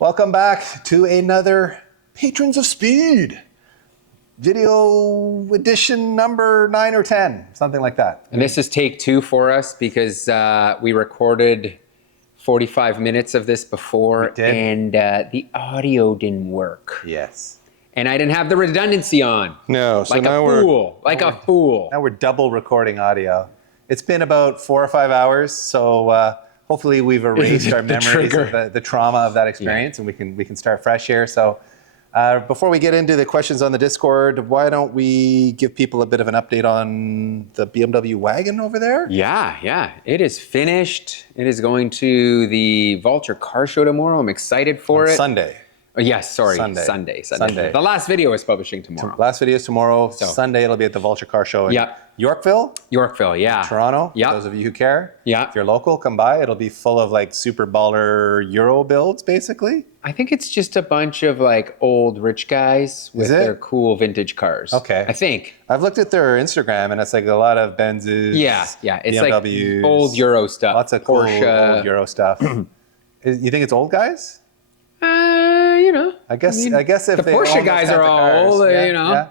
Welcome back to another Patrons of Speed video edition number 9 or 10, something like that. And this is take 2 for us because we recorded 45 minutes of this before and the audio didn't work. Yes. And I didn't have the redundancy on. No, so like now a fool, like a fool. Now we're double recording audio. It's been about 4 or 5 hours, so hopefully we've erased our memories of the trauma of that experience, and we can start fresh here. So before we get into the questions on the Discord, why don't we give people a bit of an update on the BMW wagon over there? Yeah. It is finished. It is going to the Vulture Car Show tomorrow. I'm excited for it. Sunday. Oh, yes, sorry. Sunday. The last video is publishing tomorrow. Last video is tomorrow. So, Sunday it'll be at the Vulture Car Show in Yorkville, yeah. Toronto. Yeah. Those of you who care. Yeah. If you're local, come by. It'll be full of like super baller Euro builds, basically. I think it's just a bunch of like old rich guys with their cool vintage cars. Okay. I think. I've looked at their Instagram and it's like a lot of Benzes. Yeah. It's BMWs, like old Euro stuff. Lots of cool old Euro stuff. You think it's old guys? I guess if the they Porsche guys are all old, Yeah.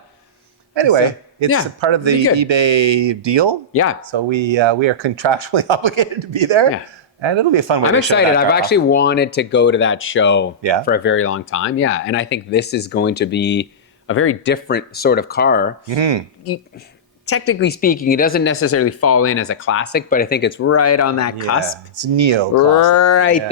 Anyway, it's part of the eBay deal. Yeah. So we are contractually obligated to be there. Yeah. And it'll be a fun way I'm to show excited. that I've car actually off. wanted to go to that show for a very long time. Yeah. And I think this is going to be a very different sort of car. Mm-hmm. Technically speaking, it doesn't necessarily fall in as a classic, but I think it's right on that cusp. It's neo-classic.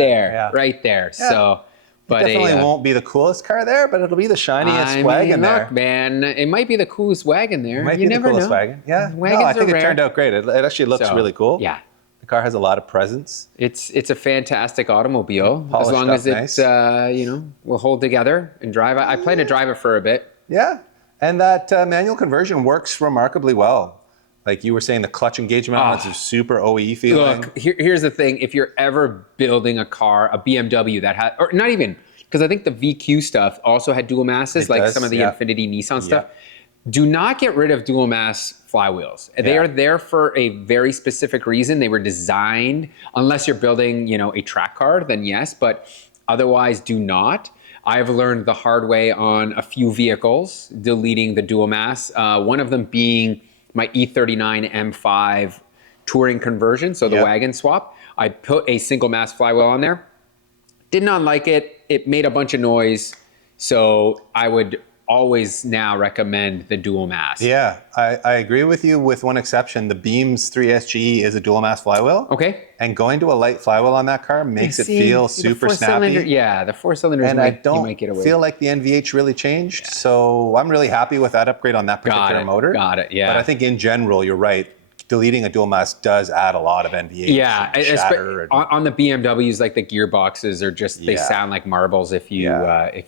Right there. Yeah. So, but it definitely won't be the coolest car there, but it'll be the shiniest wagon there. Look, man, it might be the coolest wagon there. It might be the coolest wagon. Yeah. I think it turned out great. It actually looks really cool. Yeah. The car has a lot of presence. It's a fantastic automobile. As long as it will hold together and drive. I plan to drive it for a bit. Yeah. And that manual conversion works remarkably well. Like you were saying, the clutch engagement on it's super OE feeling. Look, here's the thing. If you're ever building a car, a BMW that had, or not even, because I think the VQ stuff also had dual masses, some of the Infiniti Nissan stuff. Do not get rid of dual mass flywheels. They are there for a very specific reason. They were designed, unless you're building, a track car, then yes, but otherwise do not. I've learned the hard way on a few vehicles, deleting the dual mass. One of them being my E39 M5 touring conversion, so the wagon swap. I put a single mass flywheel on there. Did not like it. It made a bunch of noise. So I would always now recommend the dual mass. Yeah, I agree with you with one exception. The Beams 3SGE is a dual mass flywheel. Okay. And going to a light flywheel on that car makes it feel super snappy. The 4 cylinders and you I might get away. Feel like the NVH really changed. Yeah. So I'm really happy with that upgrade on that particular motor. Got it, yeah. But I think in general, you're right. Deleting a dual mass does add a lot of NVH. Yeah, on the BMWs, like the gearboxes are just, they sound like marbles if you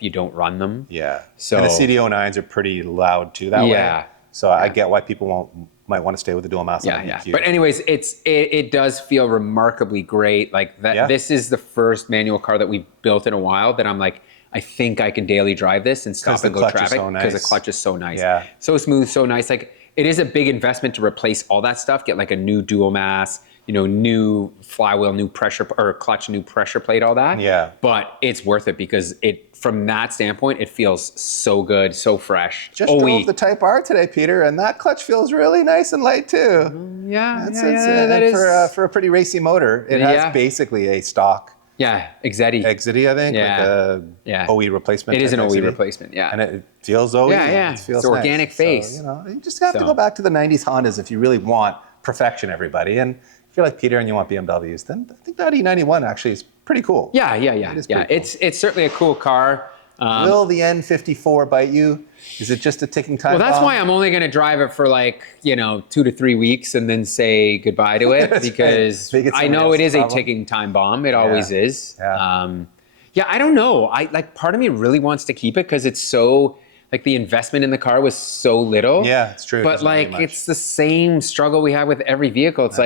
don't run them. Yeah, so, and the CD09s are pretty loud too that way. So I get why people might want to stay with the dual mass. But anyways, it does feel remarkably great. Like that. This is the first manual car that we've built in a while that I'm like, I think I can daily drive this and stop and go traffic because the clutch is so nice. Yeah. So smooth, so nice. Like, it is a big investment to replace all that stuff, get like a new dual mass, new flywheel, new pressure, or clutch, new pressure plate, all that. Yeah. But it's worth it because from that standpoint, it feels so good, so fresh. Just drove the Type R today, Peter, and that clutch feels really nice and light too. That is for a pretty racy motor. It has basically a stock. Yeah, Exedi, I think. Yeah. Like a OE replacement. It is an OE replacement, yeah. And it feels OE. Yeah. It feels it's organic nice. face. So, you just have to go back to the 90s Hondas if you really want perfection, everybody. And if you're like Peter and you want BMWs, then I think that E91 actually is pretty cool. Yeah. It is pretty cool. It's certainly a cool car. Will the N54 bite you? Is it just a ticking time bomb? Well, that's why I'm only going to drive it for 2 to 3 weeks and then say goodbye to it because I know it is a ticking time bomb. It always is. Yeah. I don't know. Part of me really wants to keep it because it's so, the investment in the car was so little. Yeah, it's true. But it's the same struggle we have with every vehicle. It's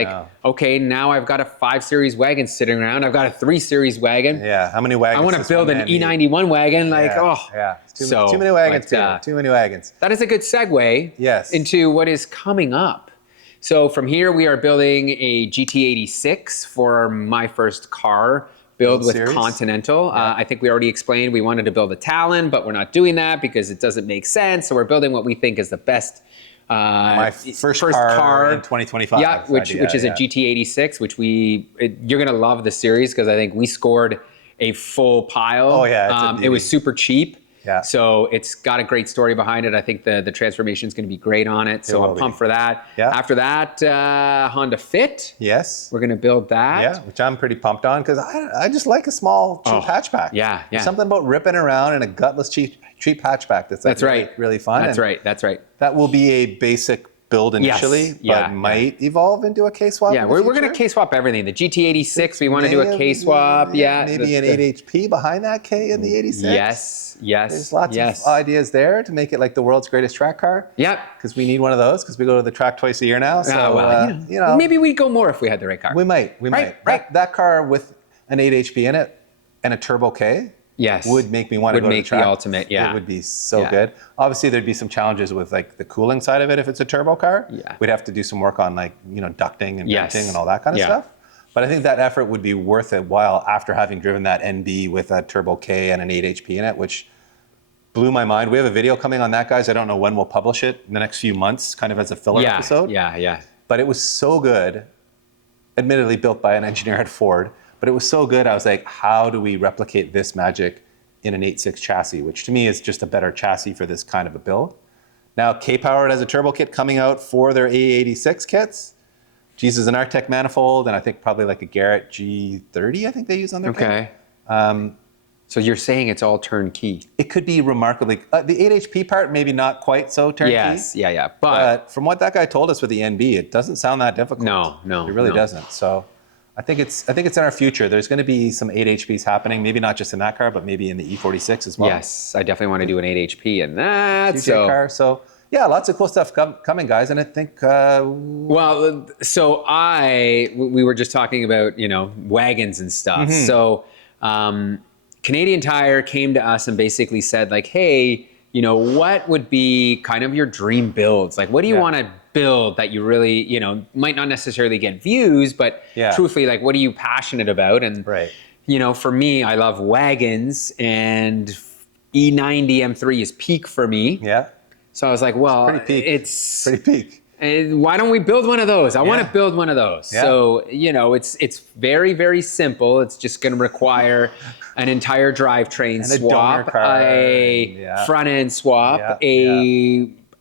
okay, now I've got a 5 Series wagon sitting around. I've got a 3 Series wagon. Yeah, how many wagons? I want to build an E91 wagon. Too many wagons, too many wagons. That is a good segue into what is coming up. So from here, we are building a GT86 for my first car build with series? Continental. I think we already explained we wanted to build a Talon, but we're not doing that because it doesn't make sense. So we're building what we think is the best. My first car in 2025. Yeah, which is a GT86, which you're gonna love the series because I think we scored a full pile. Oh yeah, it was super cheap. Yeah. So it's got a great story behind it. I think the transformation is going to be great on it. So I'm pumped for that. Yeah. After that, Honda Fit. Yes. We're going to build that. Yeah, which I'm pretty pumped on because I just like a small, cheap hatchback. Yeah. There's something about ripping around in a gutless, cheap hatchback that's really fun. That's right. That will be a basic build initially, but might evolve into a K-swap. Yeah, we're going to K-swap everything. The GT86, we want to do a K-swap. Maybe an 8 HP behind that K in the 86. Yes. There's lots of ideas there to make it like the world's greatest track car. Yep. Because we need one of those because we go to the track twice a year now. So, maybe we'd go more if we had the right car. We might. Right. That car with an 8 HP in it and a turbo K. Yes. Would make me want to go to the track. Would make the ultimate, yeah. It would be so good. Obviously, there'd be some challenges with like the cooling side of it if it's a turbo car. Yeah. We'd have to do some work on like, ducting and venting and all that kind of stuff. But I think that effort would be worth it while after having driven that NB with a turbo K and an 8 HP in it, which blew my mind. We have a video coming on that, guys. I don't know when we'll publish it in the next few months, kind of as a filler episode. Yeah. But it was so good, admittedly built by an engineer at Ford, but it was so good. I was like, how do we replicate this magic in an 8.6 chassis, which to me is just a better chassis for this kind of a build. Now, K-Powered has a turbo kit coming out for their A86 kits. Jesus, an Arctic manifold, and I think probably like a Garrett G30, I think they use on their kit. So you're saying it's all turnkey? It could be remarkably, the 8 HP part, maybe not quite so turnkey. Yes, yeah. But from what that guy told us with the NB, it doesn't sound that difficult. No. It really doesn't. So I think it's in our future. There's going to be some 8 HPs happening, maybe not just in that car, but maybe in the E46 as well. Yes, I definitely want to do an 8 HP in that. Car. So yeah, lots of cool stuff coming, guys. And I think well, so we were just talking about wagons and stuff. Mm-hmm. So Canadian Tire came to us and basically said like, hey, what would be kind of your dream builds? Like, what do you want to build that you really, might not necessarily get views, but truthfully, like, what are you passionate about? And, for me, I love wagons, and E90 M3 is peak for me. Yeah. So I was like, well, it's pretty peak. Why don't we build one of those? I want to build one of those. Yeah. So, it's very, very simple. It's just going to require an entire drivetrain swap, a front end swap,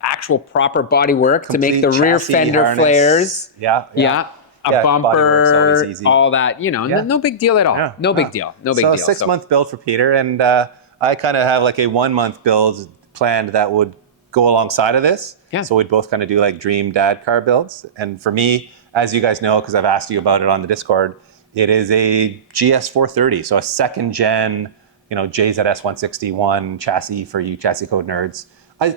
actual proper bodywork to make the rear fender harness. Flares. A bumper, all that, no big deal at all. No big deal. No big deal. So a 6-month build for Peter, and I kind of have like a 1-month build planned that would go alongside of this. Yeah. So we'd both kind of do like dream dad car builds. And for me, as you guys know, because I've asked you about it on the Discord, it is a GS 430, so a second gen, JZS 161 chassis for you chassis code nerds.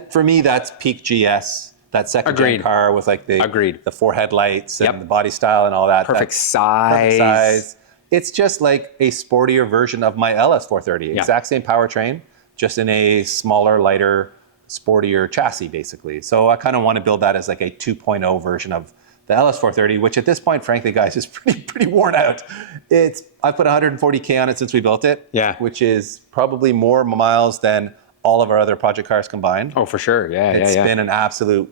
For me, that's peak GS. That second gen car with like the 4 headlights and the body style and all that. Perfect size. It's just like a sportier version of my LS 430. Exact same powertrain, just in a smaller, lighter, sportier chassis, basically. So I kind of want to build that as like a 2.0 version of the LS 430, which at this point, frankly, guys, is pretty worn out. I've put 140K on it since we built it, which is probably more miles than all of our other project cars combined. Oh, for sure. It's been an absolute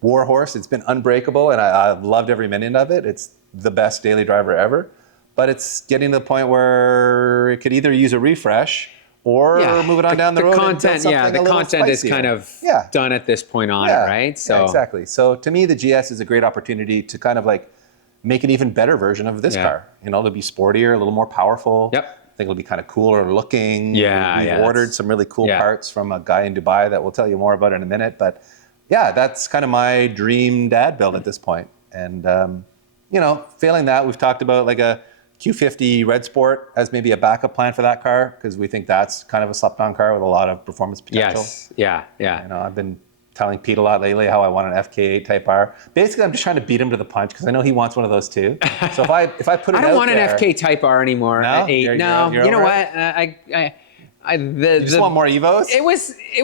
war horse. It's been unbreakable, and I've loved every minute of it. It's the best daily driver ever. But it's getting to the point where it could either use a refresh or move it on down the road. The content is kind of done at this point on it, right? So exactly. So to me, the GS is a great opportunity to kind of like make an even better version of this car. To be sportier, a little more powerful. I think it'll be kind of cooler looking. We've ordered some really cool parts from a guy in Dubai that we'll tell you more about in a minute. But that's kind of my dream dad build at this point. And failing that, we've talked about like a Q50 Red Sport as maybe a backup plan for that car, because we think that's kind of a slept-on car with a lot of performance potential. Yeah. I've been telling Pete a lot lately how I want an FK8 Type R. Basically, I'm just trying to beat him to the punch because I know he wants one of those too. So if I put it out there, I don't want an FK Type R anymore. No, you know what? You just want more Evos? It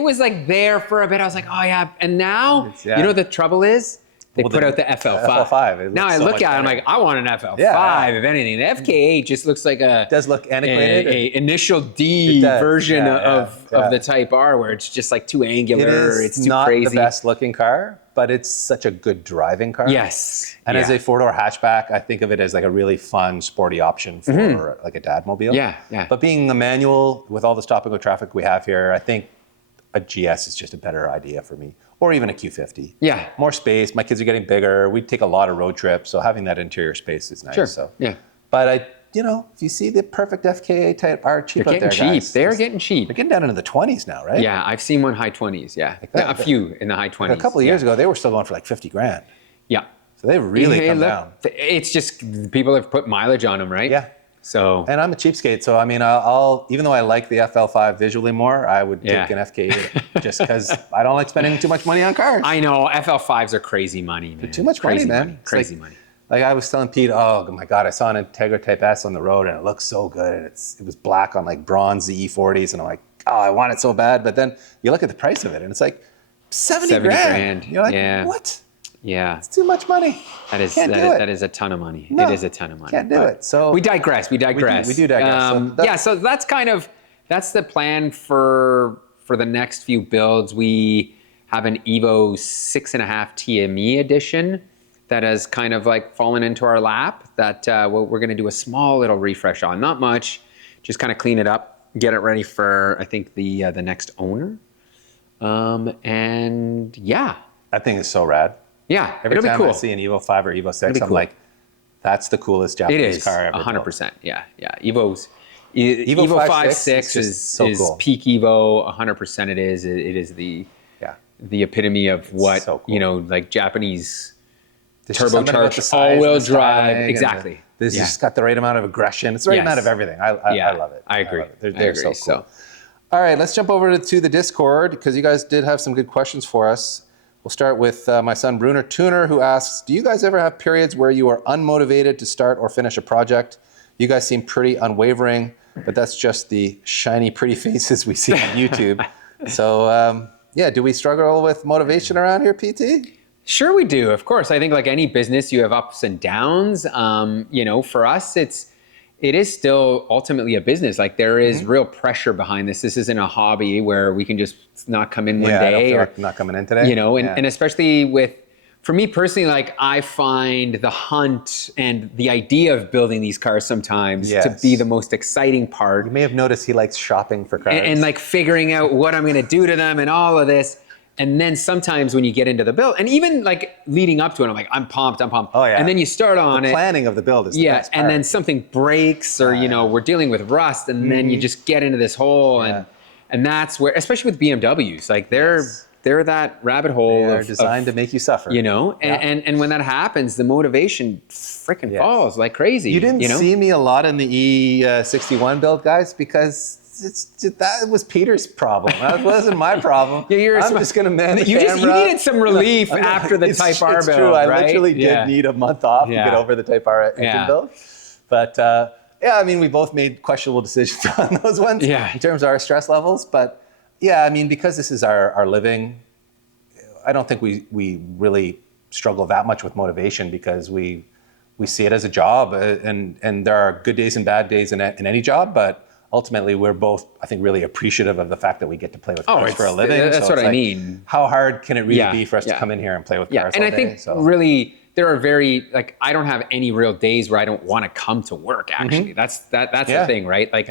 was like there for a bit. I was like, oh yeah, and now the trouble is, They put out the FL5. FL5. Now I so look at it, I'm like, I want an FL5, if anything. The FK8 just looks like it does look antiquated. A initial D version of the Type R, where it's just like too angular. It's too not crazy. the best looking car, but it's such a good driving car. Yes. And as a four-door hatchback, I think of it as like a really fun, sporty option for like a dadmobile. Yeah, yeah. But being a manual with all the stop and go traffic we have here, I think a GS is just a better idea for me. Or even a Q50. Yeah. More space. My kids are getting bigger. We take a lot of road trips, so having that interior space is nice. Sure. So. Yeah. But if you see the perfect FKA Type R cheap They're out there, getting cheap. guys. They're getting cheap. They're getting down into the 20s now, right? Yeah, I've seen one high 20s. Yeah, a few in the high 20s. A couple of years ago, they were still going for like 50 grand. Yeah. So they've really come down. It's just people have put mileage on them, right? Yeah. So. And I'm a cheapskate, so I mean, I'll even though I like the FL5 visually more, I would take an FK8 just because I don't like spending too much money on cars. I know FL5s are crazy money, man. Too much money, man. Crazy money. Like I was telling Pete, oh my God, I saw an Integra Type S on the road and it looks so good. And it was black on like bronze E40s, and I'm like, oh, I want it so bad. But then you look at the price of it, and it's like 70 grand. You're like, what? Yeah. It's too much money. That is a ton of money. No, it is a ton of money. Can't do it. So we digress. We digress. We do digress. So that's the plan for the next few builds. We have an Evo 6.5 TME edition that has kind of like fallen into our lap that we're going to do a small little refresh on. Not much, just kind of clean it up, get it ready for, I think, the next owner. And yeah. That thing is so rad. Yeah, Every time I see an Evo 5 or Evo 6, I'm like, that's the coolest Japanese car ever. 100%. Yeah. Evo 5, 6 is so cool. Peak Evo. 100% it is. It is the epitome of what, so cool. like Japanese turbocharged all-wheel drive. Exactly. This just got the right amount of aggression. It's the right amount of everything. I love it. I agree. They're so cool. All right, let's jump over to the Discord because you guys did have some good questions for us. We'll start with my son, Bruner Tuner, who asks, do you guys ever have periods where you are unmotivated to start or finish a project? You guys seem pretty unwavering, but that's just the shiny, pretty faces we see on YouTube. So, do we struggle with motivation around here, PT? Sure we do, of course. I think like any business, you have ups and downs. For us, it is still ultimately a business. Like there is real pressure behind this. This isn't a hobby where we can just not come in one day. I don't feel like not coming in today. And especially for me personally, like I find the hunt and the idea of building these cars sometimes to be the most exciting part. You may have noticed he likes shopping for cars. And like figuring out what I'm gonna do to them and all of this. And then sometimes when you get into the build, and even like leading up to it, I'm like, I'm pumped. Oh yeah. And then you start on the planning of the build is the best part. And then something breaks, or we're dealing with rust, and then you just get into this hole, and that's where, especially with BMWs, like they're that rabbit hole. They're designed to make you suffer. And when that happens, the motivation freaking falls like crazy. You didn't see me a lot in the E61 build, guys, because that was Peter's problem. That wasn't my problem. I'm just going to man the camera. You needed some relief after the Type R build, It's true. I right? literally did need a month off to get over the Type R engine build. But I mean, we both made questionable decisions on those ones in terms of our stress levels. But yeah, I mean, because this is our living, I don't think we really struggle that much with motivation because we see it as a job, and there are good days and bad days in any job, but ultimately, we're both, I think, really appreciative of the fact that we get to play with cars for a living. That's what I mean. How hard can it really be for us to come in here and play with cars all day? And I think really, there are I don't have any real days where I don't want to come to work, actually. That's the thing, right? Like,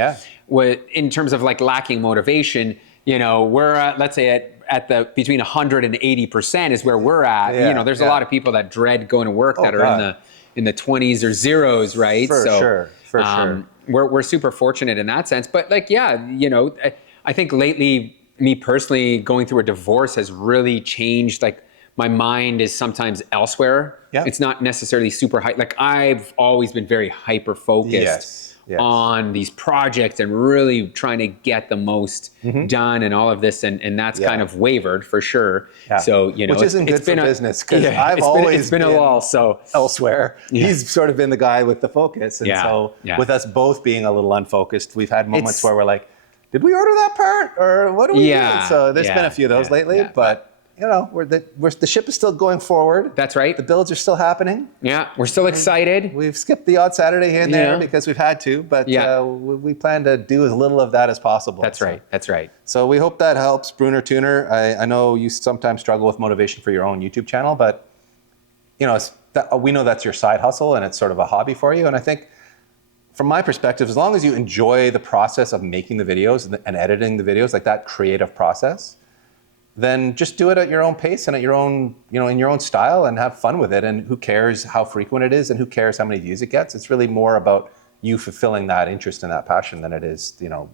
in terms of like lacking motivation, we're at, let's say at the between 100 and 80% is where we're at. There's a lot of people that dread going to work that are in the 20s or zeros, right? For sure. We're super fortunate in that sense. But like, I think lately, me personally, going through a divorce has really changed. Like my mind is sometimes elsewhere. Yeah. It's not necessarily super high. Like I've always been very hyper focused on these projects and really trying to get the most done and all of this. And that's kind of wavered for sure. Yeah. So, which isn't good for business because it's been a lull. So elsewhere, he's sort of been the guy with the focus. And so with us both being a little unfocused, we've had moments where we're like, did we order that part or what do we do? So there's been a few of those lately, but you know, the ship is still going forward. That's right. The builds are still happening. Yeah, we're still excited. We've skipped the odd Saturday here and there because we've had to, but we plan to do as little of that as possible. That's right. That's right. So we hope that helps, Bruner Tuner. I know you sometimes struggle with motivation for your own YouTube channel, but you know, we know that's your side hustle and it's sort of a hobby for you. And I think from my perspective, as long as you enjoy the process of making the videos and editing the videos, like that creative process, then just do it at your own pace and at your own, you know, in your own style and have fun with it. And who cares how frequent it is and who cares how many views it gets? It's really more about you fulfilling that interest and that passion than it is, you know,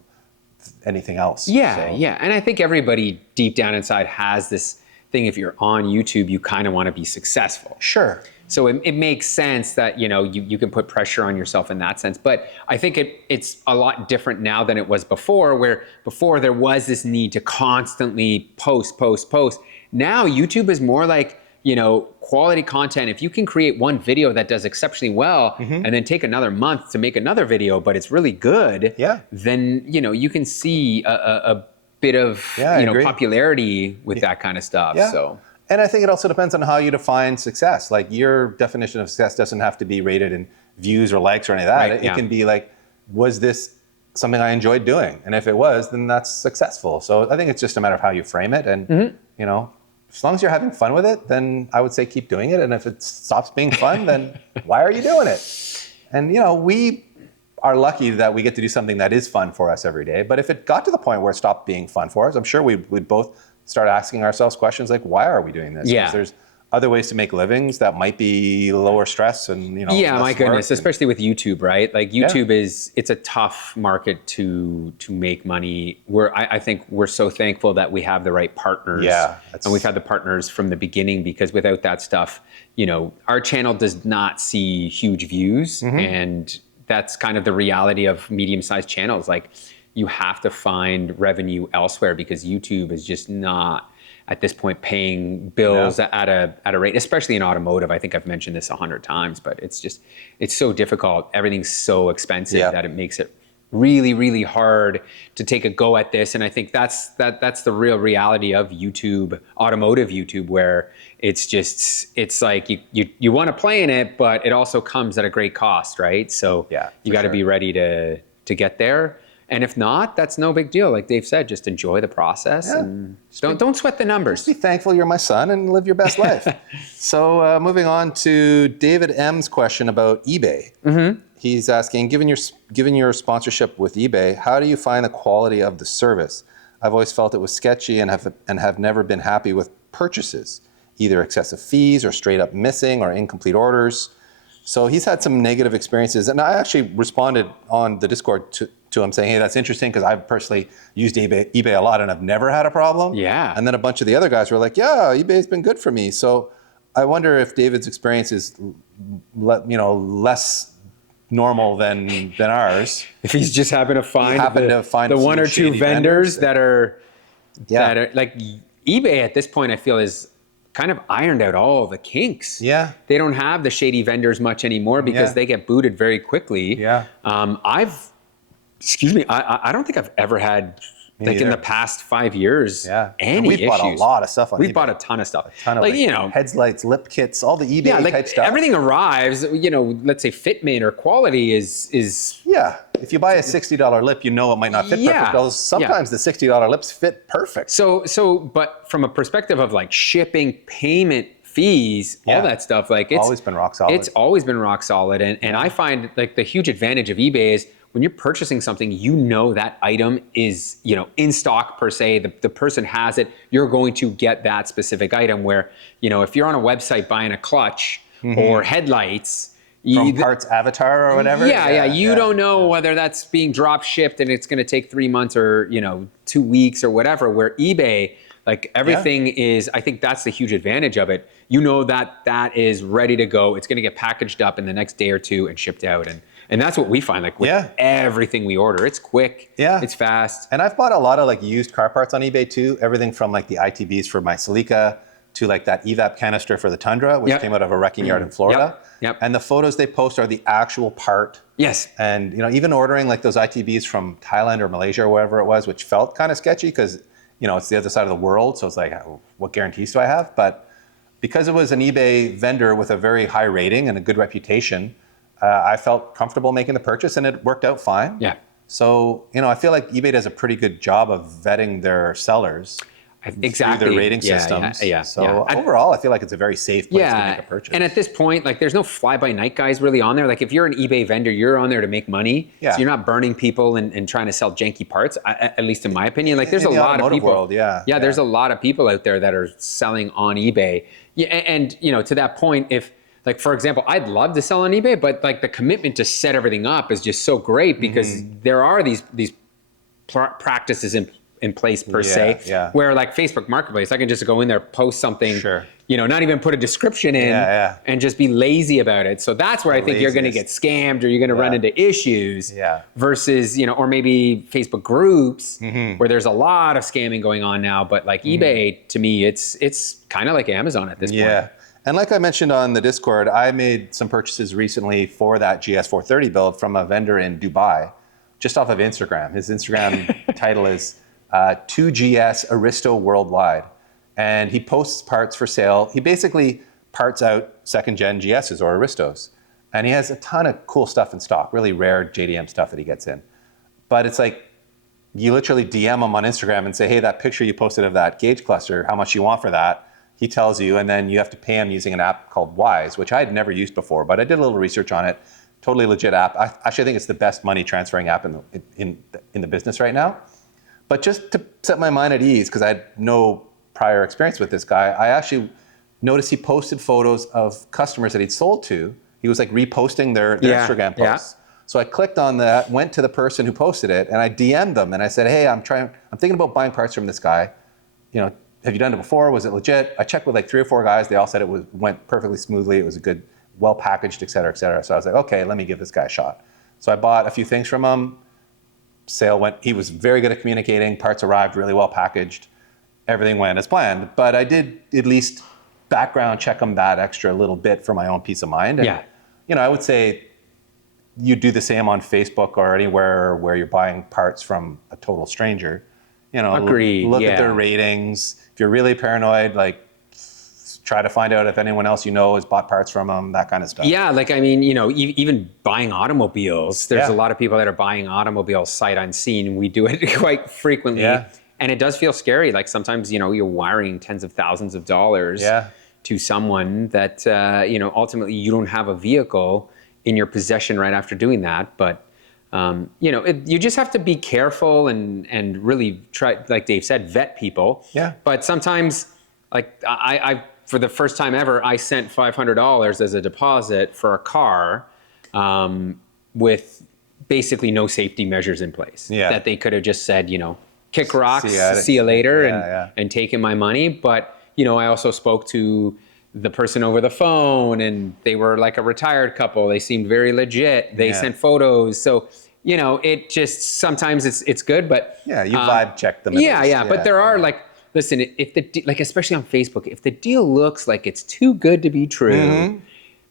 anything else. Yeah, yeah. And I think everybody deep down inside has this thing. If you're on YouTube, you kind of want to be successful. Sure. So it makes sense that, you know, you can put pressure on yourself in that sense. But I think it's a lot different now than it was before, where before there was this need to constantly post. Now YouTube is more like, you know, quality content. If you can create one video that does exceptionally well and then take another month to make another video, but it's really good, then, you know, you can see a bit of, you know, popularity with that kind of stuff. Yeah. So. And I think it also depends on how you define success. Like your definition of success doesn't have to be rated in views or likes or any of that. Right, it can be like, was this something I enjoyed doing? And if it was, then that's successful. So I think it's just a matter of how you frame it. And, you know, as long as you're having fun with it, then I would say keep doing it. And if it stops being fun, then why are you doing it? And, you know, we are lucky that we get to do something that is fun for us every day. But if it got to the point where it stopped being fun for us, I'm sure we'd both start asking ourselves questions like, why are we doing this? Yeah. Because there's other ways to make livings that might be lower stress and, you know, yeah, my goodness, especially with YouTube, right? Like YouTube it's a tough market to make money. I think we're so thankful that we have the right partners. Yeah. And we've had the partners from the beginning, because without that stuff, you know, our channel does not see huge views. And that's kind of the reality of medium-sized channels. Like, you have to find revenue elsewhere because YouTube is just not at this point paying bills at a rate, especially in automotive. I think I've mentioned this 100 times, but it's so difficult. Everything's so expensive that it makes it really, really hard to take a go at this. And I think that's the real reality of YouTube, automotive YouTube, where it's like you want to play in it, but it also comes at a great cost, right? So you got to be ready to get there. And if not, that's no big deal. Like Dave said, just enjoy the process and don't sweat the numbers. Just be thankful you're my son and live your best life. So moving on to David M's question about eBay. He's asking, given your sponsorship with eBay, how do you find the quality of the service? I've always felt it was sketchy and have never been happy with purchases, either excessive fees or straight up missing or incomplete orders. So he's had some negative experiences. And I actually responded on the Discord to him saying, hey, that's interesting, because I've personally used eBay a lot and I've never had a problem. Yeah. And then a bunch of the other guys were like, yeah, eBay's been good for me. So I wonder if David's experience is, you know, less normal than ours. If he's just happened to find the one or two vendors that are like, eBay at this point, I feel is kind of ironed out all the kinks. Yeah. They don't have the shady vendors much anymore because they get booted very quickly. Yeah. I don't think I've ever had, like in the past 5 years, any issues. We've bought a lot of stuff on eBay. We've bought a ton of stuff. A ton of like, you know, headlights, lip kits, all the eBay type stuff. Everything arrives, you know, let's say fitment or quality is yeah. If you buy a $60 lip, you know it might not fit perfect. Although sometimes the $60 lips fit perfect. So, but from a perspective of like shipping, payment, fees, all that stuff, like it's always been rock solid. It's always been rock solid. And I find like the huge advantage of eBay is when you're purchasing something, you know that item is, you know, in stock per se, the person has it, you're going to get that specific item. Where, you know, if you're on a website buying a clutch or headlights, from Parts Avatar or whatever. You don't know whether that's being drop shipped and it's going to take 3 months or, you know, 2 weeks or whatever. Where eBay, like everything is, I think that's the huge advantage of it. You know that is ready to go. It's going to get packaged up in the next day or two and shipped out. And that's what we find, like with everything we order. It's quick, it's fast. And I've bought a lot of like used car parts on eBay too. Everything from like the ITBs for my Celica to like that evap canister for the Tundra, which came out of a wrecking yard in Florida. And the photos they post are the actual part. Yes. And, you know, even ordering like those ITBs from Thailand or Malaysia or wherever it was, which felt kind of sketchy because it's the other side of the world. So it's like, what guarantees do I have? But because it was an eBay vendor with a very high rating and a good reputation, I felt comfortable making the purchase, and it worked out fine. Yeah. So, I feel like eBay does a pretty good job of vetting their sellers through their rating systems. So overall, I feel like it's a very safe place to make a purchase. And at this point, like, there's no fly-by-night guys really on there. Like, if you're an eBay vendor, you're on there to make money. Yeah. So you're not burning people and trying to sell janky parts, at least in my opinion. Like, there's a lot of people. World, there's a lot of people out there that are selling on eBay. Yeah, and to that point, if, like, for example, I'd love to sell on eBay, but like the commitment to set everything up is just so great because there are these practices in place per se, where like Facebook Marketplace, I can just go in there, post something, not even put a description in and just be lazy about it. So that's where I think you're going to get scammed or you're going to run into issues versus, or maybe Facebook groups where there's a lot of scamming going on now. But like eBay, to me, it's kind of like Amazon at this point. Yeah. And like I mentioned on the Discord, I made some purchases recently for that GS430 build from a vendor in Dubai, just off of Instagram. His Instagram title is 2GS Aristo Worldwide. And he posts parts for sale. He basically parts out second-gen GSs or Aristos. And he has a ton of cool stuff in stock, really rare JDM stuff that he gets in. But it's like, you literally DM him on Instagram and say, hey, that picture you posted of that gauge cluster, how much you want for that? He tells you, and then you have to pay him using an app called Wise, which I had never used before, but I did a little research on it. Totally legit app. I actually think it's the best money transferring app in the business right now. But just to set my mind at ease, because I had no prior experience with this guy, I actually noticed he posted photos of customers that he'd sold to. He was like reposting their Instagram posts. So I clicked on that, went to the person who posted it, and I DM'd them and I said, hey, I'm thinking about buying parts from this guy. Have you done it before? Was it legit? I checked with like 3 or 4 guys. They all said it went perfectly smoothly. It was a good, well packaged, et cetera, et cetera. So I was like, okay, let me give this guy a shot. So I bought a few things from him. Sale went, he was very good at communicating. Parts arrived really well packaged. Everything went as planned. But I did at least background check him that extra little bit for my own peace of mind. And, I would say you do the same on Facebook or anywhere where you're buying parts from a total stranger. Agreed. Look at their ratings. If you're really paranoid, like, try to find out if anyone else has bought parts from them, that kind of stuff. Yeah, like, I mean, even buying automobiles, there's a lot of people that are buying automobiles sight unseen. We do it quite frequently. And it does feel scary. Like, sometimes, you're wiring tens of thousands of dollars to someone that, ultimately you don't have a vehicle in your possession right after doing that. But you just have to be careful and really try, like Dave said, vet people. But sometimes, like, I for the first time ever, I sent $500 as a deposit for a car with basically no safety measures in place. That they could have just said, kick rocks, see you later, and taken my money. But, I also spoke to the person over the phone, and they were like a retired couple. They seemed very legit. They sent photos. So, it just, sometimes it's good, but you vibe check them. But there are like, listen, if like, especially on Facebook, if the deal looks like it's too good to be true,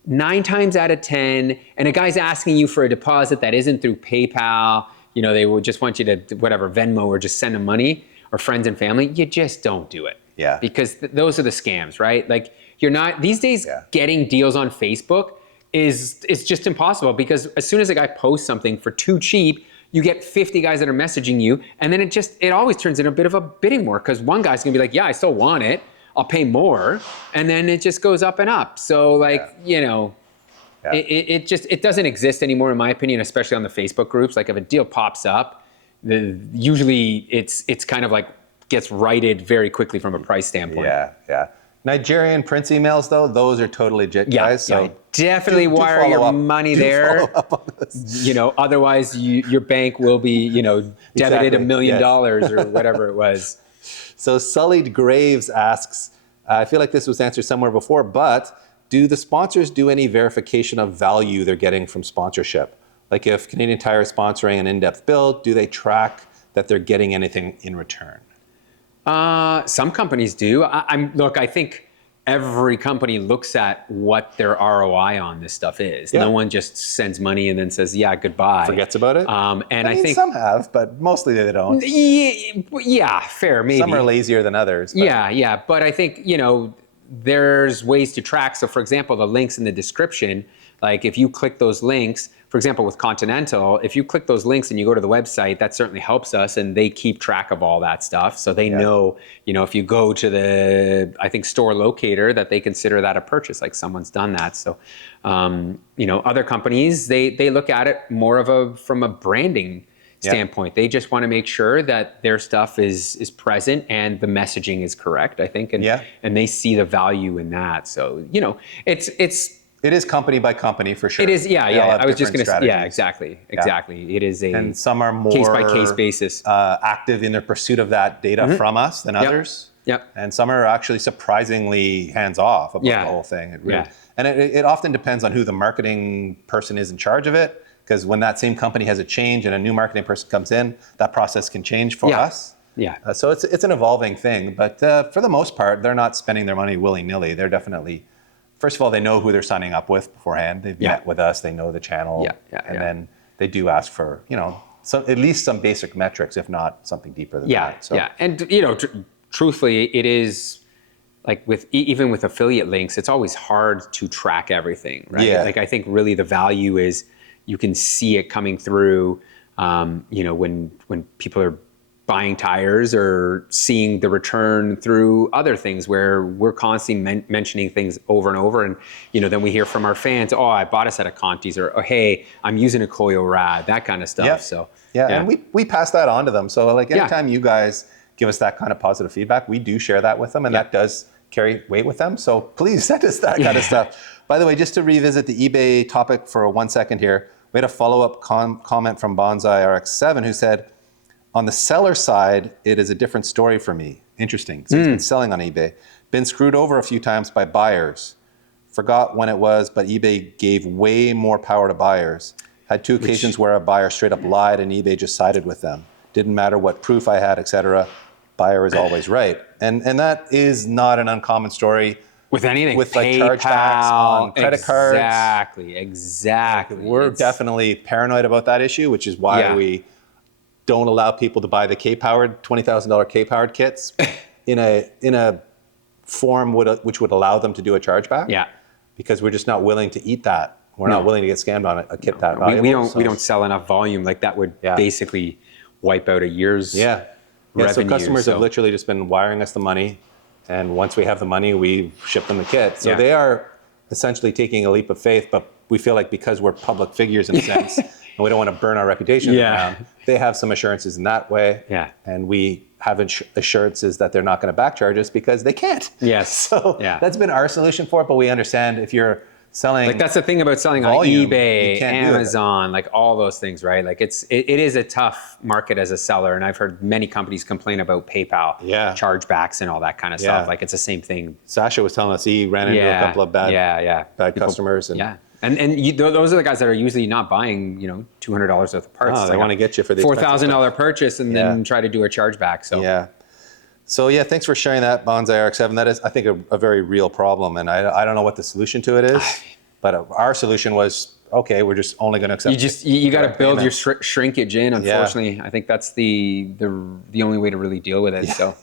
9 times out of 10, and a guy's asking you for a deposit that isn't through PayPal, they will just want you to, whatever, Venmo, or just send them money, or friends and family, you just don't do it. Because those are the scams, right? Like, you're not, these days, getting deals on Facebook is just impossible, because as soon as a guy posts something for too cheap, you get 50 guys that are messaging you, and then it always turns into a bit of a bidding war, because one guy's gonna be like, yeah, I still want it, I'll pay more, and then it just goes up and up. So like, it doesn't exist anymore, in my opinion, especially on the Facebook groups. Like, if a deal pops up, usually it's kind of like gets righted very quickly from a price standpoint. Nigerian Prince emails, though, those are totally legit, guys. So definitely wire your money there. Otherwise your bank will be, debited $1 million or whatever it was. So Sullied Graves asks, I feel like this was answered somewhere before, but do the sponsors do any verification of value they're getting from sponsorship? Like, if Canadian Tire is sponsoring an in-depth build, do they track that they're getting anything in return? Some companies do. I think every company looks at what their ROI on this stuff is. Yeah. No one just sends money and then says, yeah, goodbye. Forgets about it. And I mean, think some have, but mostly they don't. yeah, fair, maybe. Some are lazier than others. But. Yeah. But I think, there's ways to track. So for example, the links in the description, like if you click those links, for example, with Continental, if you click those links and you go to the website, that certainly helps us, and they keep track of all that stuff. So they know, if you go to the, I think, store locator, that they consider that a purchase, like someone's done that. So, other companies, they look at it more from a branding standpoint. They just want to make sure that their stuff is present and the messaging is correct, I think, and they see the value in that. So, it is company by company for sure. It is, I was just going to say, exactly. It is and some are more case by case basis, active in their pursuit of that data from us than others. Yep. And some are actually surprisingly hands off about the whole thing. And it often depends on who the marketing person is in charge of it. Because when that same company has a change and a new marketing person comes in, that process can change for us. Yeah. So it's an evolving thing. But for the most part, they're not spending their money willy-nilly. They're definitely, first of all, they know who they're signing up with beforehand. They've met with us. They know the channel. And then they do ask for, at least some basic metrics, if not something deeper than that. So. Yeah. And, truthfully, it is like even with affiliate links, it's always hard to track everything, right? Yeah. Like I think really the value is you can see it coming through, when people are buying tires or seeing the return through other things where we're constantly mentioning things over and over. And, then we hear from our fans, oh, I bought a set of Contis, or, oh, hey, I'm using a Koyo Rad, that kind of stuff. Yeah. So, and we pass that on to them. So like anytime you guys give us that kind of positive feedback, we do share that with them, and that does carry weight with them. So please send us that kind of stuff. By the way, just to revisit the eBay topic for 1 second here, we had a follow-up comment from Bonsai RX7 who said, on the seller side, it is a different story for me. Interesting. So he's been selling on eBay. Been screwed over a few times by buyers. Forgot when it was, but eBay gave way more power to buyers. Had two occasions where a buyer straight up lied and eBay just sided with them. Didn't matter what proof I had, etc. Buyer is always right. And that is not an uncommon story. With anything, with like chargebacks on credit cards. Exactly. We're definitely paranoid about that issue, which is why we don't allow people to buy the K-powered $20,000 K-powered kits in a form which would allow them to do a chargeback. Yeah. Because we're just not willing to eat that. We're not willing to get scammed on a kit that valuable. We don't sell enough volume. Like that would basically wipe out a year's revenue. So customers have literally just been wiring us the money. And once we have the money, we ship them the kit. So they are essentially taking a leap of faith, but we feel like because we're public figures in a sense, and we don't want to burn our reputation around, they have some assurances in that way. Yeah. And we have assurances that they're not going to backcharge us because they can't. Yes. So that's been our solution for it, but we understand if you're selling, like that's the thing about selling volume, on eBay, Amazon, like all those things, right? Like it is a tough market as a seller, and I've heard many companies complain about PayPal chargebacks and all that kind of stuff. Like it's the same thing. Sasha was telling us he ran into a couple of bad customers, and those are the guys that are usually not buying $200 worth of parts. They want to get you for the $4,000 purchase and then try to do a chargeback. So So thanks for sharing that, Bonsai RX7. That is, I think, a very real problem, and I don't know what the solution to it is, but our solution was, okay, we're just only going to accept. You got to build your shrinkage in. Unfortunately, I think that's the only way to really deal with it. So,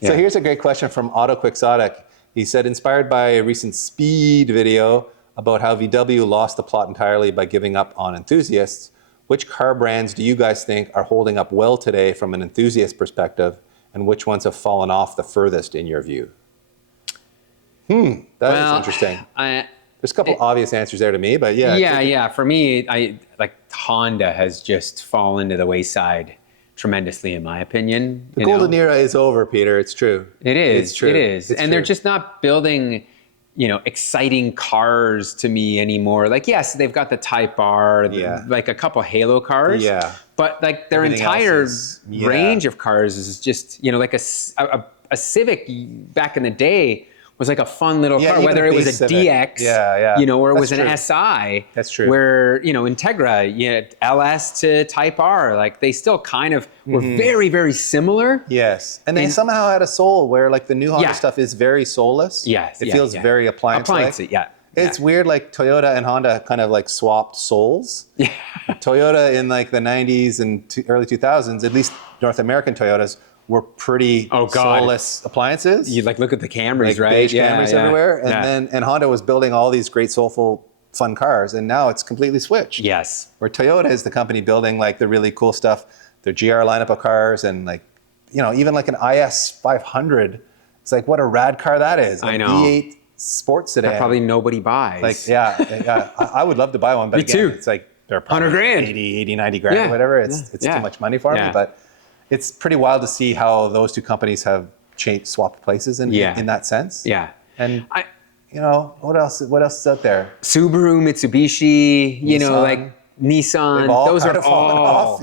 So here's a great question from Auto Quixotic. He said, inspired by a recent Speed video about how VW lost the plot entirely by giving up on enthusiasts, which car brands do you guys think are holding up well today from an enthusiast perspective? And which ones have fallen off the furthest in your view? That is interesting. There's a couple obvious answers there to me, but For me, Honda has just fallen to the wayside tremendously, in my opinion. The golden era is over, Peter. It's true. It is. It's true. It is. It's and they're just not building, exciting cars to me anymore. Like, yes, they've got the Type R, like a couple Halo cars. Yeah. But like their entire range of cars is just, like a Civic back in the day was like a fun little car, even whether it was a Civic. DX, you know, or it was That's an true. SI. That's true. Where, you know, Integra, LS to Type R, like they still kind of were very, very similar. Yes, and they somehow had a soul where like the new Honda Yeah. stuff is very soulless. Yes, it feels very appliance-like. Yeah. It's weird, like Toyota and Honda kind of like swapped souls. Yeah. Toyota in like the 90s and early 2000s, at least North American Toyotas, were pretty soulless appliances. You like look at the Camrys, like right? beige Camrys everywhere. And then Honda was building all these great soulful fun cars, and now it's completely switched. Yes. Where Toyota is the company building like the really cool stuff, their GR lineup of cars, and like, you know, even like an IS 500. It's like, what a rad car that is. I know. V8 sports sedan. that probably nobody buys. Like, I would love to buy one, but Me again, too. it's like they're probably 100 grand. 80, 90 grand, or whatever. It's too much money for me, but it's pretty wild to see how those two companies have swapped places in that sense. Yeah. And you know, what else is out there? Subaru, Mitsubishi, you know, like Nissan, those are all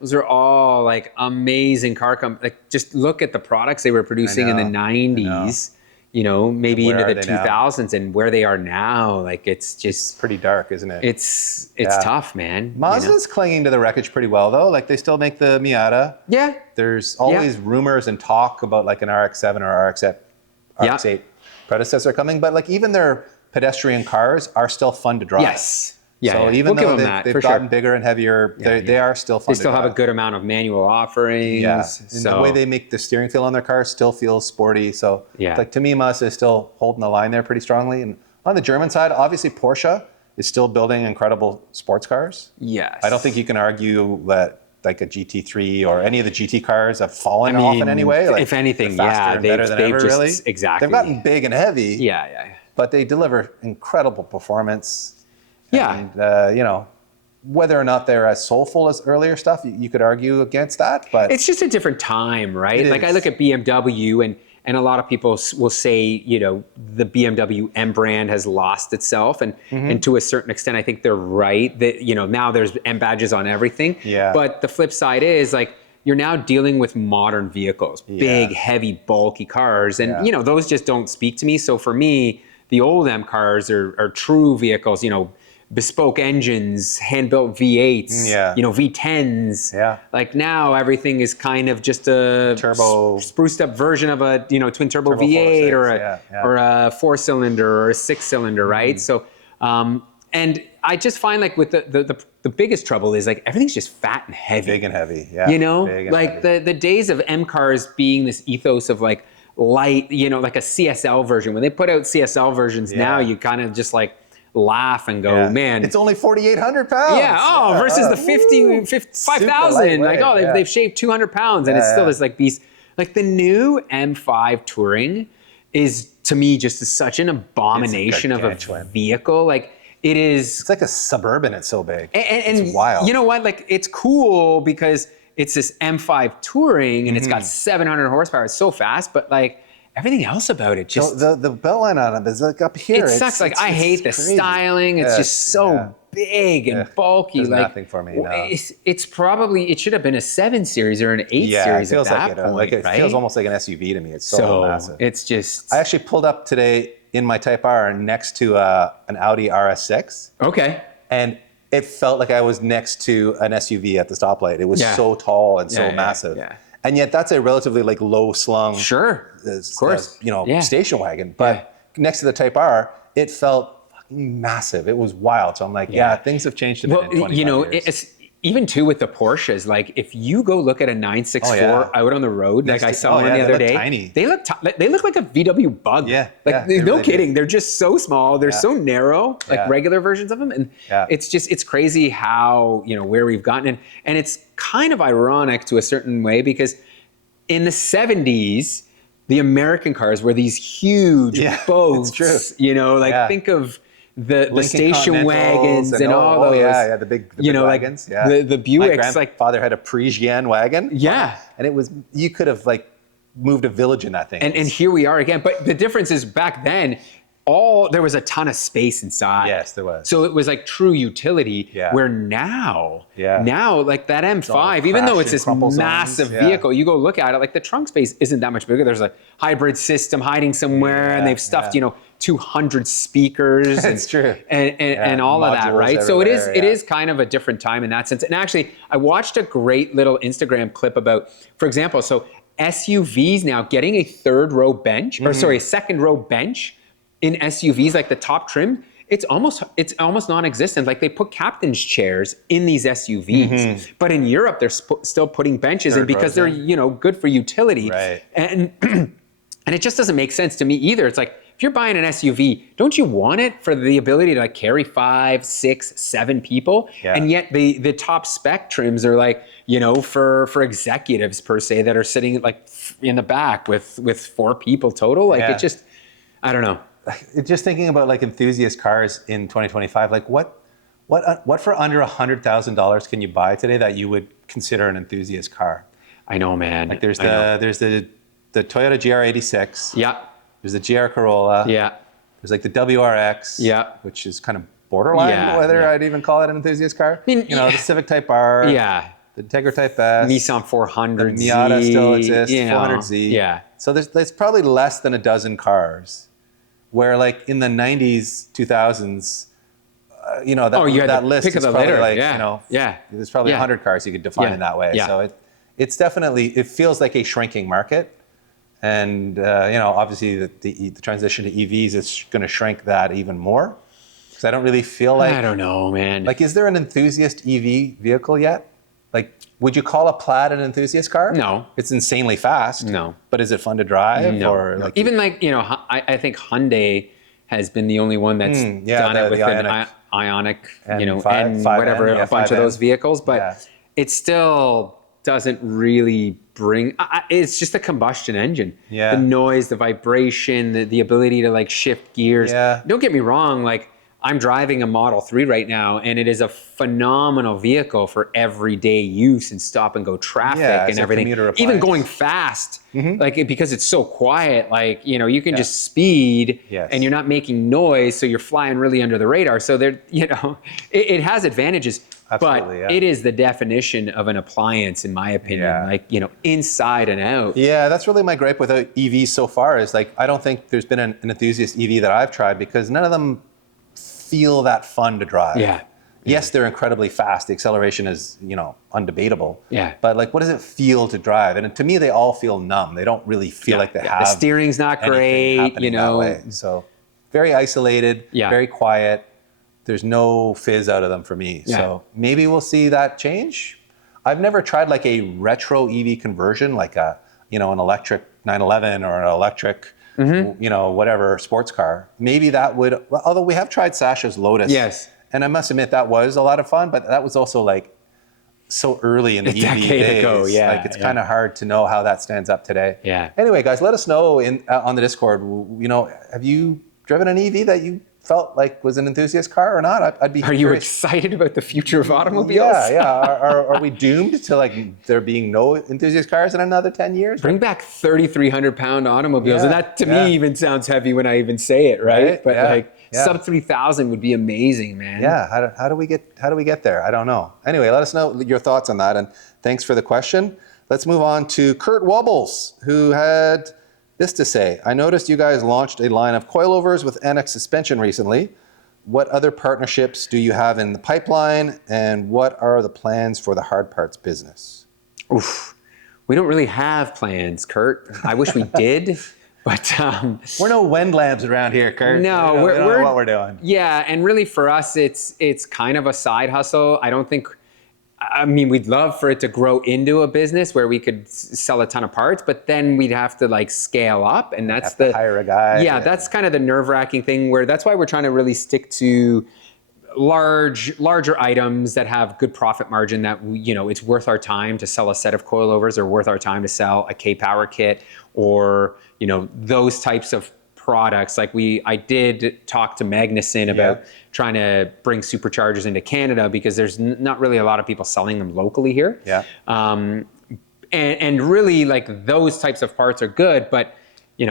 those are all like amazing car like just look at the products they were producing in the 90s, you know, maybe into the 2000s and where they are now. Like it's just pretty dark, isn't it? It's tough, man. Mazda's clinging to the wreckage pretty well though. Like they still make the Miata. Yeah. There's always rumors and talk about like an RX-7 or RX-8 predecessor coming, but like even their pedestrian cars are still fun to drive. Yes. Yeah, so even though they've gotten bigger and heavier, they are still fun to drive. They still have a good amount of manual offerings. Yeah, and the way they make the steering feel on their cars still feels sporty. So like to me, Mazda is still holding the line there pretty strongly. And on the German side, obviously Porsche is still building incredible sports cars. Yes. I don't think you can argue that like a GT3 or any of the GT cars have fallen off in any way. Like, if anything, faster and better than ever, really. Exactly. They've gotten big and heavy. Yeah. But they deliver incredible performance. Yeah. And, you know, whether or not they're as soulful as earlier stuff, you could argue against that. But it's just a different time, right? Like I look at BMW and a lot of people will say, you know, the BMW M brand has lost itself. And to a certain extent, I think they're right that, you know, now there's M badges on everything. Yeah. But the flip side is like, you're now dealing with modern vehicles, big, heavy, bulky cars. And, you know, those just don't speak to me. So for me, the old M cars are true vehicles, you know, bespoke engines, hand-built V8s, you know, V10s. Yeah. Like now everything is kind of just a turbo spruced up version of a, you know, twin turbo V8 or a 4-cylinder or a 6-cylinder, right? So, and I just find like with the biggest trouble is like everything's just fat and heavy. Big and heavy, yeah. You know, like the days of M cars being this ethos of like light, you know, like a CSL version. When they put out CSL versions now, you kind of just like laugh and go, man, it's only 4,800 pounds. Yeah. Versus the 5,000. Like, they've shaved 200 pounds, and it's still this like beast. Like the new M5 Touring is to me just such an abomination of a vehicle. Like it is. It's like a Suburban. It's so big. And it's wild. You know what? Like it's cool because it's this M5 Touring and it's got 700 horsepower. It's so fast, but like. Everything else about it just the belt line on it is like up here. It sucks. Like I hate the styling. It's just so big and bulky. It's like nothing for me. No. It's probably it should have been a 7 Series or an 8 Series it feels at that point. Like it feels almost like an SUV to me. It's so massive. It's just. I actually pulled up today in my Type R next to an Audi RS6. Okay. And it felt like I was next to an SUV at the stoplight. It was so tall and so massive. Yeah. And yet that's a relatively like low slung, of course, you know, station wagon. But next to the Type R, it felt fucking massive. It was wild. So I'm like, things have changed a bit in 25 you know, years. It's even too with the Porsches. Like if you go look at a 964 out on the road, like I saw one the other day, tiny. They look like a VW Bug. Yeah, like no kidding. They're just so small. They're so narrow, like regular versions of them, and it's crazy how, you know, where we've gotten, and it's kind of ironic to a certain way because in the 70s, the American cars were these huge boats. It's true. You know, like think of the station wagons and all those. The big wagons. The Buicks. My grandfather had a Parisienne wagon. Yeah. And it was, you could have like moved a village in that thing. And here we are again. But the difference is back then, there was a ton of space inside. Yes, there was. So it was like true utility. Where now like that M5, even though it's this massive vehicle, you go look at it, like the trunk space isn't that much bigger. There's a hybrid system hiding somewhere, and they've stuffed 200 speakers. That's true. And all of that, right? So it is kind of a different time in that sense. And actually, I watched a great little Instagram clip about, for example, so SUVs now getting a third row bench, or sorry, a second row bench in SUVs, like the top trim, it's almost non-existent. Like they put captain's chairs in these SUVs, but in Europe they're still putting benches in because they're good for utility. Right. And and it just doesn't make sense to me either. It's like, if you're buying an SUV, don't you want it for the ability to like carry 5, 6, 7 people? Yeah. And yet the top spec trims are like, for executives per se that are sitting like in the back with 4 people total. Like it just, I don't know. Just thinking about like enthusiast cars in 2025, like what for under $100,000 can you buy today that you would consider an enthusiast car? I know, man. Like there's the Toyota GR86. Yeah. There's the GR Corolla. Yeah. There's like the WRX. Yeah. Which is kind of borderline whether I'd even call it an enthusiast car. I mean, the Civic Type R. Yeah. The Integra Type S. Nissan 400Z. The Miata still exists. 400Z. Yeah. So there's probably less than a dozen cars where like in the 90s, 2000s, that list is probably like, there's probably 100 cars you could define in that way. Yeah. So it's definitely, it feels like a shrinking market. And, obviously the transition to EVs is going to shrink that even more. Because I don't really feel like... I don't know, man. Like, is there an enthusiast EV vehicle yet? Like, would you call a Plaid an enthusiast car? No. It's insanely fast. No. But is it fun to drive? No. Or like even like, I think Hyundai has been the only one that's done it with an Ioniq, and whatever, a bunch of those vehicles. But it still doesn't really bring, it's just a combustion engine. Yeah. The noise, the vibration, the ability to like shift gears. Yeah. Don't get me wrong, like I'm driving a Model 3 right now, and it is a phenomenal vehicle for everyday use and stop and go traffic and everything. Even going fast, because it's so quiet, like, you can just speed and you're not making noise, so you're flying really under the radar. So there, it has advantages. Absolutely, but it is the definition of an appliance, in my opinion, like, inside and out. Yeah, that's really my gripe with EVs so far is like, I don't think there's been an enthusiast EV that I've tried because none of them feel that fun to drive. Yeah. Yes, they're incredibly fast. The acceleration is, undebatable. Yeah. But like, what does it feel to drive? And to me, they all feel numb. They don't really feel like they have. The steering's not great, that way. So very isolated, very quiet. There's no fizz out of them for me. Yeah. So maybe we'll see that change. I've never tried like a retro EV conversion, like an electric 911 or an electric, whatever sports car. Maybe that would, although we have tried Sasha's Lotus. Yes. And I must admit that was a lot of fun, but that was also like so early in the EV days. Ago, Like it's kind of hard to know how that stands up today. Yeah. Anyway, guys, let us know on the Discord. Have you driven an EV that you felt like was an enthusiast car or not? I'd be curious. You excited about the future of automobiles? Yeah. Are we doomed to like there being no enthusiast cars in another 10 years? Bring back 3,300-pound automobiles, and that to me even sounds heavy when I even say it, right? But sub 3,000 would be amazing, man. Yeah. How do we get there? I don't know. Anyway, let us know your thoughts on that, and thanks for the question. Let's move on to Kurt Wobbles, who had this to say: I noticed you guys launched a line of coilovers with NX suspension recently. What other partnerships do you have in the pipeline, and what are the plans for the hard parts business? Oof, we don't really have plans, Kurt. I wish we did, but we're no Wendlabs around here, Kurt. No, we don't know what we're doing. Yeah, and really for us, it's kind of a side hustle. We'd love for it to grow into a business where we could sell a ton of parts, but then we'd have to like scale up, and that's to hire a guy. Yeah, that's kind of the nerve-wracking thing. That's why we're trying to really stick to larger items that have good profit margin. That it's worth our time to sell a set of coilovers, or worth our time to sell a K-Power kit, or those types of products. Like I did talk to Magnuson about trying to bring superchargers into Canada because there's not really a lot of people selling them locally here. Yeah. And really like those types of parts are good, but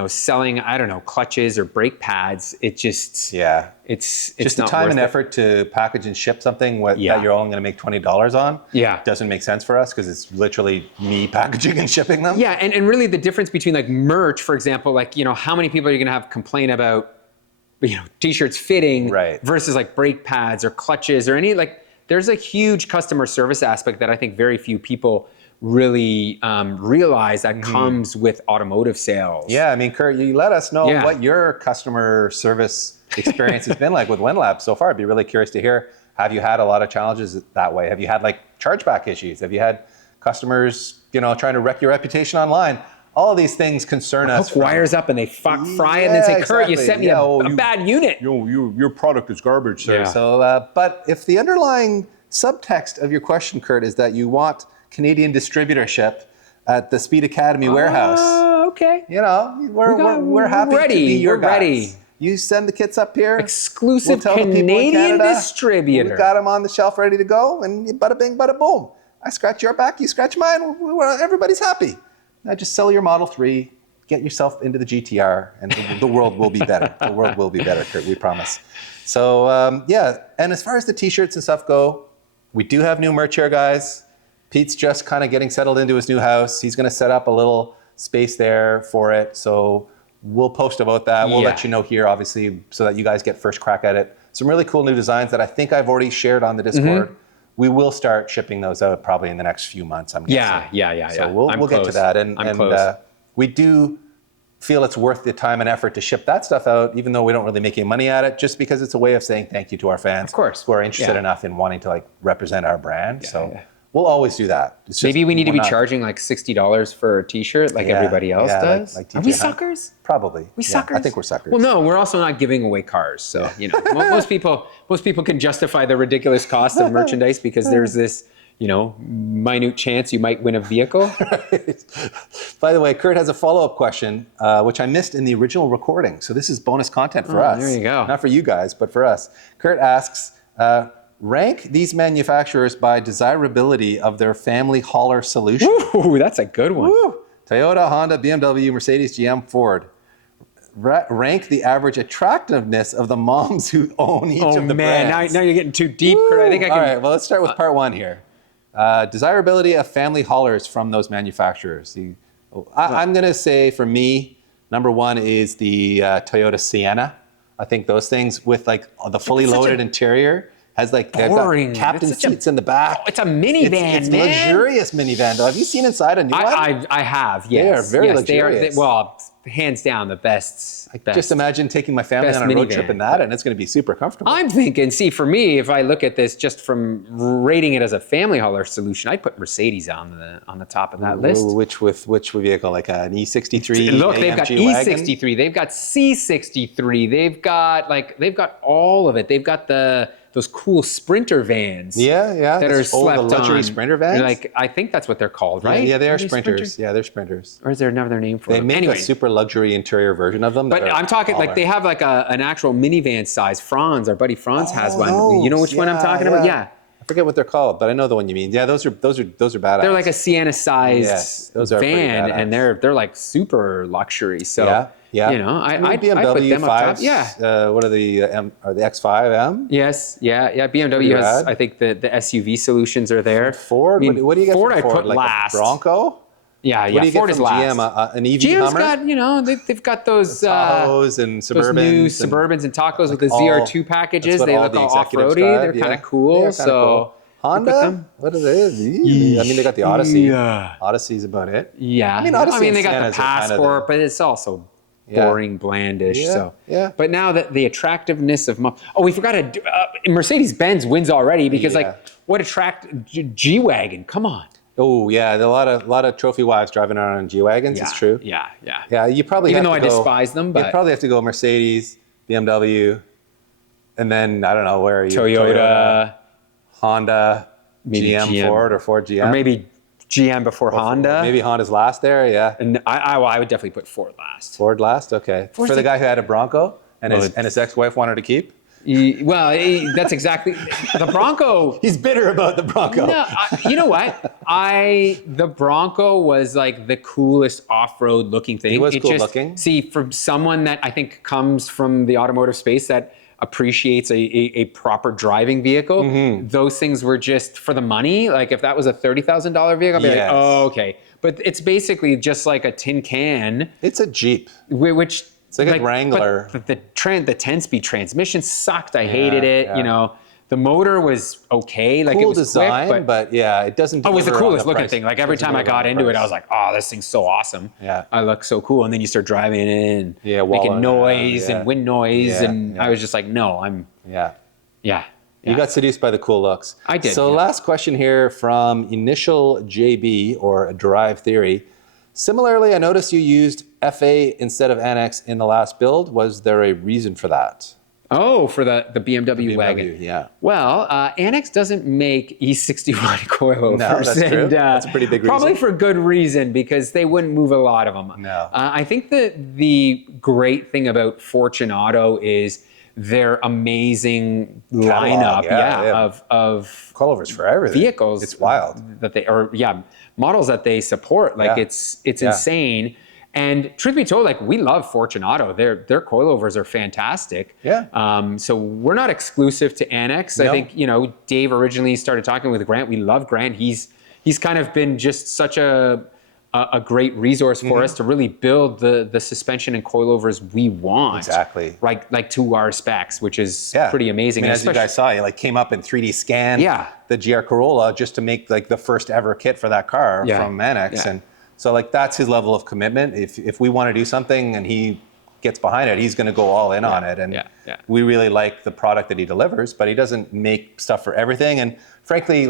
selling, I don't know, clutches or brake pads. It just, it's just the not time worth and it. effort to package and ship something that Yeah. you're only going to make $20 on. Yeah. Doesn't make sense for us because it's literally me packaging and shipping them. Yeah, and really the difference between like merch, for example, like, how many people are you going to have complain about, t-shirts fitting versus like brake pads or clutches or any, like, there's a huge customer service aspect that I think very few people really realize that comes with automotive sales. Yeah, I mean, Kurt, you let us know what your customer service experience has been like with WinLab so far. I'd be really curious to hear. Have you had a lot of challenges that way? Have you had like chargeback issues? Have you had customers, trying to wreck your reputation online? All of these things concern us. Hook wires up and they fry it and then say, Kurt, you sent me a bad unit. Your product is garbage, sir. Yeah. So, but if the underlying subtext of your question, Kurt, is that you want Canadian distributorship at the Speed Academy warehouse. Okay. We're happy to be your guys. Ready. You send the kits up here. Exclusive tell the people in Canadian Canada, distributor. We've got them on the shelf ready to go, and bada bing, bada boom. I scratch your back, you scratch mine. Everybody's happy. Now just sell your Model 3, get yourself into the GTR, and the world will be better. The world will be better, Kurt, we promise. So, and as far as the T-shirts and stuff go, we do have new merch here, guys. Pete's just kind of getting settled into his new house. He's going to set up a little space there for it. So we'll post about that. We'll let you know here, obviously, so that you guys get first crack at it. Some really cool new designs that I think I've already shared on the Discord. We will start shipping those out probably in the next few months, I'm guessing. Yeah. So we'll get to that. And we do feel it's worth the time and effort to ship that stuff out, even though we don't really make any money at it, just because it's a way of saying thank you to our fans. Of course. Who are interested enough in wanting to like represent our brand. We'll always do that. Maybe we need to be charging like $60 for a T-shirt like everybody else does. Like Are we suckers? Probably. We suckers? I think we're suckers. Well, no, we're also not giving away cars. So, most people can justify the ridiculous cost of merchandise because there's this, minute chance you might win a vehicle. By the way, Kurt has a follow-up question, which I missed in the original recording. So this is bonus content for us. There you go. Not for you guys, but for us. Kurt asks, rank these manufacturers by desirability of their family hauler solution. Ooh, that's a good one. Woo. Toyota, Honda, BMW, Mercedes, GM, Ford. Rank the average attractiveness of the moms who own each of the brands. Now you're getting too deep, Kurt. I think I can. All right, well, let's start with part one here. Desirability of family haulers from those manufacturers. I'm going to say for me, number one is the Toyota Sienna. I think those things with like the fully loaded interior has like they've got captain seats in the back. It's a minivan, it's luxurious minivan though. Have you seen inside a new one? I have, yes. They are very luxurious. Hands down, the best. Just imagine taking my family on a road trip in that, and it's going to be super comfortable. I'm thinking, for me, if I look at this just from rating it as a family hauler solution, I'd put Mercedes on the top of that list. Which vehicle? Like an E63? Look, they've got wagon? E63, they've got C63, they've got all of it. They've got those cool Sprinter vans. That are slept on. The luxury Sprinter vans? I think that's what they're called, right? Yeah, they are Sprinters. Yeah, they're Sprinters. Or is there another name for them? They make a super luxury interior version of them. But I'm talking like they have like an actual minivan size. Franz, our buddy Franz has one. You know which one I'm talking about? Yeah. I forget what they're called, but I know the one you mean. Yeah, those are badass. They're like a Sienna-sized van, and they're like super luxury. So I'd put them up top. Yeah. What are the X5M? Yes. Yeah. BMW has. I think the SUV solutions are there. Ford. What do you get? Ford, from Ford? I put like last. A Bronco. Yeah. What do you Ford get from is last. GM? An EV GM's Hummer? got they've got those Tahoes and Suburbans. Those new Suburbans and Tacos with the ZR2 packages. They look all off-roady. They're kind of cool. So. Honda? What is it? I mean, they got the Odyssey. Yeah. Odyssey's about it. Yeah. I mean, they got the Passport, but it's also boring, blandish. But now that the attractiveness of we forgot Mercedes-Benz wins already because what G-Wagon? Come on. Oh yeah, a lot of trophy wives driving around in G-Wagons. It's true. Yeah. You probably even though I despise them, but you probably have to go Mercedes, BMW, and then I don't know where are you? Toyota. Honda, GM, Ford, or Ford GM. Or maybe GM before Honda. Maybe Honda's last there, yeah. And I would definitely put Ford last. Ford last, okay. For the guy who had a Bronco and his ex-wife wanted to keep? That's exactly the Bronco. He's bitter about the Bronco. No, you know what? The Bronco was like the coolest off-road looking thing. It was cool looking. See, for someone that I think comes from the automotive space that appreciates a proper driving vehicle, those things were just for the money. Like if that was a $30,000 vehicle, I'd be like, oh, okay. But it's basically just like a tin can. It's a Jeep. Which it's like a Wrangler. But the 10-speed transmission sucked. I hated it. You know, the motor was okay. Like cool it was design, quick, but yeah, it doesn't. Oh, it was the coolest looking price. thing. Like every time I got into it, I was like, oh, this thing's so awesome. Yeah, I look so cool. And then you start driving in and making noise and wind noise, and I was just like, no, I'm. Yeah. You got seduced by the cool looks. I did. So last question here from Initial JB or Drive Theory. Similarly, I noticed you used FA instead of NX in the last build. Was there a reason for that? Oh, for the BMW wagon. Yeah. Well, Annex doesn't make E61 coilovers. No, that's true. That's a pretty big reason. Probably for good reason, because they wouldn't move a lot of them. No. I think that the great thing about Fortunato is their amazing lineup of coilovers for everything. Vehicles. It's wild. Models that they support. Like it's insane. And truth be told, like we love Fortunato. Their coilovers are fantastic. Yeah. So we're not exclusive to Annex. I think, Dave originally started talking with Grant. We love Grant. He's kind of been just such a great resource for us to really build the suspension and coilovers we want. Exactly. Like to our specs, which is pretty amazing. I mean, as you guys saw, he came up in 3D scan the GR Corolla just to make like the first ever kit for that car from Annex. And so that's his level of commitment. If we want to do something and he gets behind it, he's going to go all in on it. And we really like the product that he delivers, but he doesn't make stuff for everything. And frankly,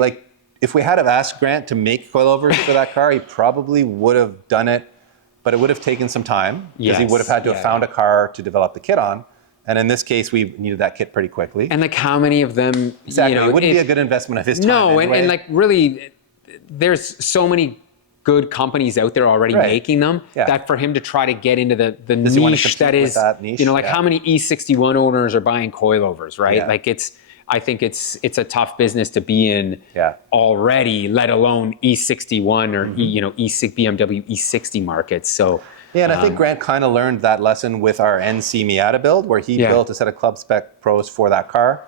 if we had have asked Grant to make coilovers for that car, he probably would have done it, but it would have taken some time because he would have had to have found a car to develop the kit on. And in this case, we needed that kit pretty quickly. And how many of them? Exactly. It wouldn't be a good investment of his time. No, anyway. and really, there's so many good companies out there already making them that for him to try to get into the niche that is, how many E61 owners are buying coilovers, right? I think it's a tough business to be in already, let alone E61 or BMW E60 markets. So and I think Grant kind of learned that lesson with our NC Miata build, where he built a set of club spec pros for that car,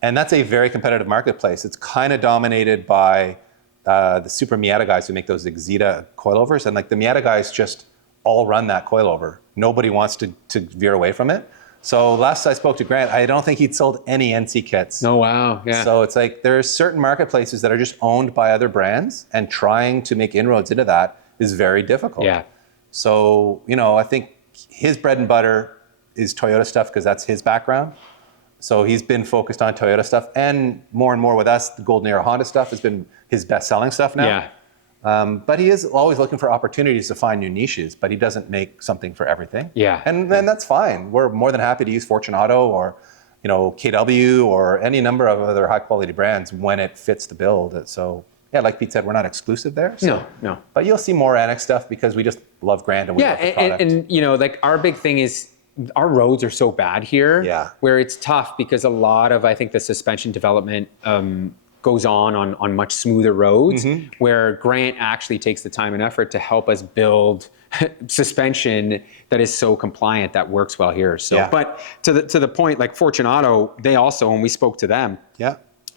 and that's a very competitive marketplace. It's kind of dominated by the Super Miata guys who make those Exita coilovers, and the Miata guys just all run that coilover. Nobody wants to veer away from it. So last I spoke to Grant, I don't think he'd sold any NC kits. Oh, wow. Yeah. So it's there's certain marketplaces that are just owned by other brands, and trying to make inroads into that is very difficult. Yeah. So, I think his bread and butter is Toyota stuff because that's his background. So he's been focused on Toyota stuff, and more with us, the Golden Era Honda stuff has been his best-selling stuff now. Yeah. But he is always looking for opportunities to find new niches, but he doesn't make something for everything. Yeah. And then that's fine. We're more than happy to use Fortunato or, KW or any number of other high-quality brands when it fits the build. So, like Pete said, we're not exclusive there. So. No. But you'll see more Annex stuff because we just love Grant and we love the product. And our big thing is our roads are so bad here where it's tough because a lot of, I think, the suspension development goes on much smoother roads where Grant actually takes the time and effort to help us build suspension that is so compliant that works well here. So, but to the point, like Fortunato, they also, when we spoke to them,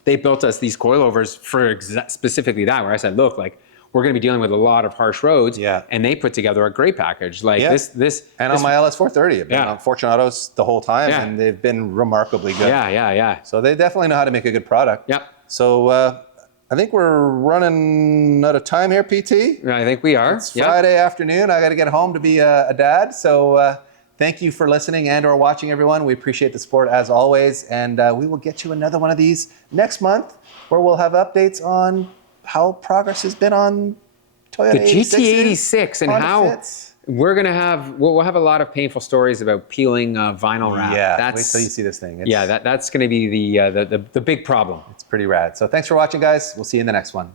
they built us these coilovers for specifically that, where I said, look, we're going to be dealing with a lot of harsh roads, and they put together a great package. This and on my LS430, I've been on Fortunatos the whole time, and they've been remarkably good. Yeah. So they definitely know how to make a good product. Yeah. So I think we're running out of time here, PT. I think we are. It's Friday afternoon. I got to get home to be a dad. So thank you for listening and or watching, everyone. We appreciate the support as always, and we will get you another one of these next month, where we'll have updates on how progress has been on Toyota the GT86 and how fits. We'll have a lot of painful stories about peeling vinyl wrap. Yeah, wait till you see this thing. That's going to be the big problem. It's pretty rad. So thanks for watching, guys. We'll see you in the next one.